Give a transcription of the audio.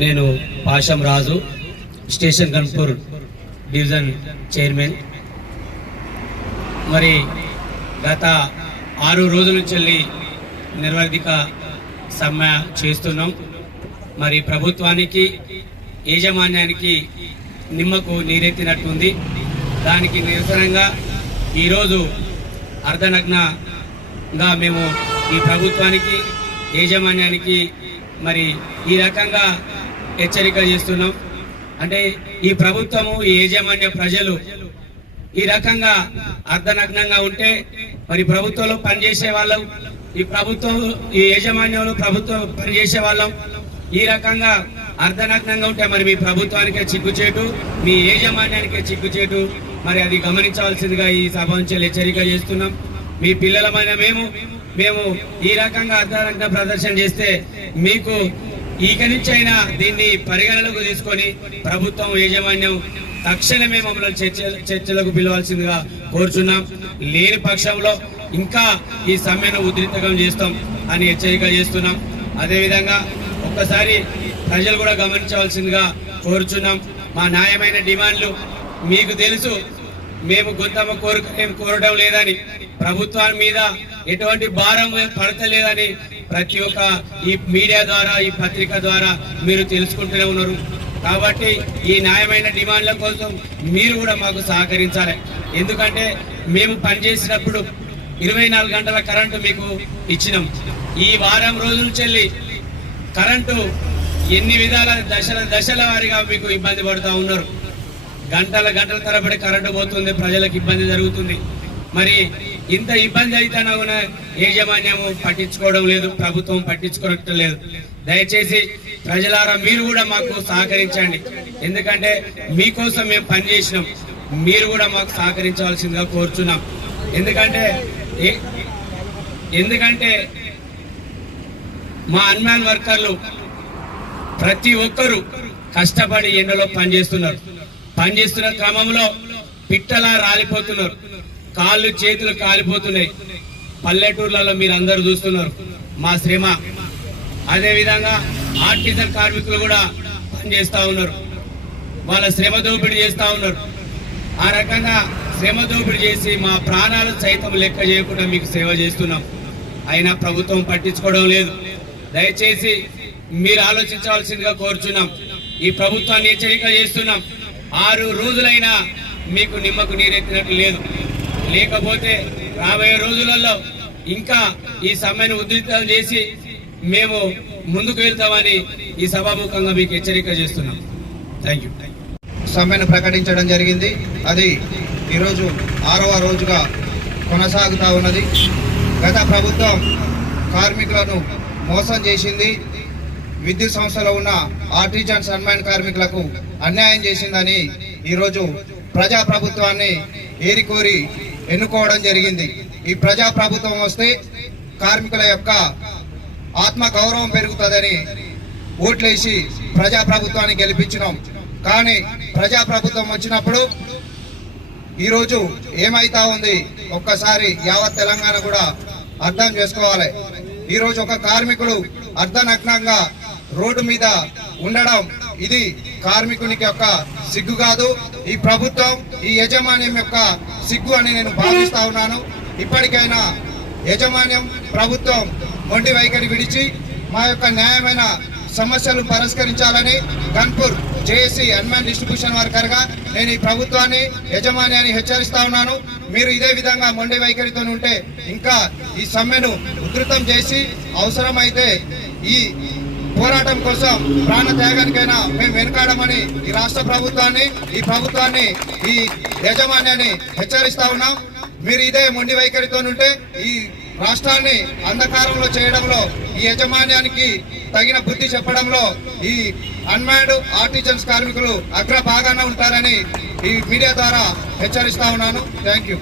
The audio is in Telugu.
నేను పాషం రాజు, స్టేషన్ గన్పూర్ డివిజన్ చైర్మన్. మరి గత 6 రోజుల నుంచి నిర్వర్ధిక సమ్మె చేస్తున్నాం. మరి ప్రభుత్వానికి యాజమాన్యానికి నిమ్మకు నీరెత్తినట్టుంది. దానికి నిరసనగా ఈరోజు అర్ధనగ్నంగా మేము ఈ ప్రభుత్వానికి యాజమాన్యానికి మరి ఈ రకంగా హెచ్చరిక చేస్తున్నాం. అంటే ఈ ప్రభుత్వము, ఈ యాజమాన్య ప్రజలు ఈ రకంగా అర్ధనగ్నంగా ఉంటే మరి ప్రభుత్వంలో పనిచేసే వాళ్ళం, ఈ ప్రభుత్వం, ఈ యాజమాన్యంలో ప్రభుత్వం పనిచేసే వాళ్ళం ఈ రకంగా అర్ధనగ్నంగా ఉంటే మరి మీ ప్రభుత్వానికే చిక్కుచేటు, మీ యాజమాన్యానికే చిక్కుచేటు. మరి అది గమనించవలసిందిగా ఈ సభ నుంచి హెచ్చరిక చేస్తున్నాం. మీ పిల్లలమైన మేము ఈ రకంగా అర్ధనగ్న ప్రదర్శన చేస్తే మీకు ఇక నుంచి అయినా దీన్ని పరిగణలోకి తీసుకొని ప్రభుత్వం, యాజమాన్యం తక్షణమే మమ్మల్ని చర్చలకు పిలవాల్సిందిగా కోరుచున్నాం. లేని పక్షంలో ఇంకా ఈ సమ్మెను ఉధృతం చేస్తాం అని హెచ్చరిక చేస్తున్నాం. అదేవిధంగా ఒక్కసారి ప్రజలు కూడా గమనించవలసిందిగా కోరుచున్నాం. మా న్యాయమైన డిమాండ్లు మీకు తెలుసు. మేము గొంతమ్మ కోరడం లేదని, ప్రభుత్వాల మీద ఎటువంటి భారం పడతలేదని ప్రతి ఒక్క ఈ మీడియా ద్వారా, ఈ పత్రిక ద్వారా మీరు తెలుసుకుంటూనే ఉన్నారు. కాబట్టి ఈ న్యాయమైన డిమాండ్ల కోసం మీరు కూడా మాకు సహకరించాలి. ఎందుకంటే మేము పనిచేసినప్పుడు 24 గంటల కరెంటు మీకు ఇచ్చినాం. ఈ వారం రోజుల చెల్లి కరెంటు ఎన్ని విధాల దశల వారీగా మీకు ఇబ్బంది పడుతూ ఉన్నారు. గంటల తరబడి కరెంటు పోతుంది, ప్రజలకు ఇబ్బంది జరుగుతుంది. మరి ఇంత ఇబ్బంది అయితే యాజమాన్యము పట్టించుకోవడం లేదు, ప్రభుత్వం పట్టించుకోవడం లేదు. దయచేసి ప్రజలారా మీరు కూడా మాకు సహకరించండి. ఎందుకంటే మీకోసం మేము పనిచేసినాం, మీరు కూడా మాకు సహకరించవలసిందిగా కోరుచున్నాం. ఎందుకంటే మా అన్మ్యాన్ వర్కర్లు ప్రతి ఒక్కరూ కష్టపడి ఎండలో పనిచేస్తున్న క్రమంలో పిట్టలా రాలిపోతున్నారు, కాళ్ళు చేతులు కాలిపోతున్నాయి. పల్లెటూర్లలో మీరు అందరూ చూస్తున్నారు మా శ్రమ. అదేవిధంగా ఆర్టిజన్ కార్మికులు కూడా పనిచేస్తూ ఉన్నారు, వాళ్ళ శ్రమ దోపిడీ చేస్తూ ఉన్నారు. ఆ రకంగా శ్రమ దోపిడీ చేసి మా ప్రాణాలు సైతం లెక్క చేయకుండా మీకు సేవ చేస్తున్నాం. అయినా ప్రభుత్వం పట్టించుకోవడం లేదు. దయచేసి మీరు ఆలోచించవలసిందిగా కోరుచున్నాం. ఈ ప్రభుత్వాన్ని హెచ్చరిక చేస్తున్నాం. 6 రోజులైనా మీకు నిమ్మకు నీరెత్తినట్టు లేదు. లేకపోతే రాబోయే రోజులలో ఇంకా ఈ సమ్మెను ఉధృతం చేసి మేము ముందుకు వెళ్తామని ఈ సభాముఖంగా మీకు హెచ్చరిక చేస్తున్నాం. Thank you. సమ్మెను ప్రకటించడం జరిగింది. అది ఈరోజు 6వ రోజుగా కొనసాగుతూ ఉన్నది. గత ప్రభుత్వం కార్మికులను మోసం చేసింది. విద్యుత్ సంస్థలో ఉన్న ఆర్టిజన్స్ అన్మ్యాన్ కార్మికులకు అన్యాయం చేసిందని ఈరోజు ప్రజాప్రభుత్వాన్ని ఏరికోరి ఎన్నుకోవడం జరిగింది. ఈ ప్రజాప్రభుత్వం వస్తే కార్మికుల యొక్క ఆత్మ గౌరవం పెరుగుతుందని ఓట్లేసి ప్రజాప్రభుత్వాన్ని గెలిపించినాం. కానీ ప్రజాప్రభుత్వం వచ్చినప్పుడు ఈరోజు ఏమైతా ఉంది ఒక్కసారి యావత్ తెలంగాణ కూడా అర్థం చేసుకోవాలి. ఈరోజు ఒక కార్మికుడు అర్ధనగ్నంగా రోడ్డు మీద ఉండడం ఇది కార్మికునికి యొక్క సిగ్గు కాదు, ఈ ప్రభుత్వం, ఈ యాజమాన్యం యొక్క సిగ్గు అని నేను భావిస్తా ఉన్నాను. ఇప్పటికైనా యాజమాన్యం, ప్రభుత్వం మొండి వైఖరి విడిచి మా యొక్క న్యాయమైన సమస్యలు పరిష్కరించాలని గన్పూర్ జేఏసీ అన్మ్యాన్ డిస్ట్రిబ్యూషన్ వర్కర్గా నేను ఈ ప్రభుత్వాన్ని, యాజమాన్యాన్ని హెచ్చరిస్తా ఉన్నాను. మీరు ఇదే విధంగా మొండి వైఖరితో ఉంటే ఇంకా ఈ సమ్మెను ఉధృతం చేసి అవసరమైతే ఈ పోరాటం కోసం ప్రాణ త్యాగానికైనా మేము వెనుకాడమని ఈ రాష్ట్ర ప్రభుత్వాన్ని, ఈ ప్రభుత్వాన్ని, ఈ యాజమాన్యాన్ని హెచ్చరిస్తా ఉన్నాం. మీరు ఇదే మొండి వైఖరితో ఉంటే ఈ రాష్ట్రాన్ని అంధకారంలో చేయడంలో, ఈ యాజమాన్యానికి తగిన బుద్ధి చెప్పడంలో ఈ అన్మ్యాన్డ్ ఆర్టిజన్స్ కార్మికులు అగ్రభాగాన ఉంటారని ఈ మీడియా ద్వారా హెచ్చరిస్తా ఉన్నాను. Thank you.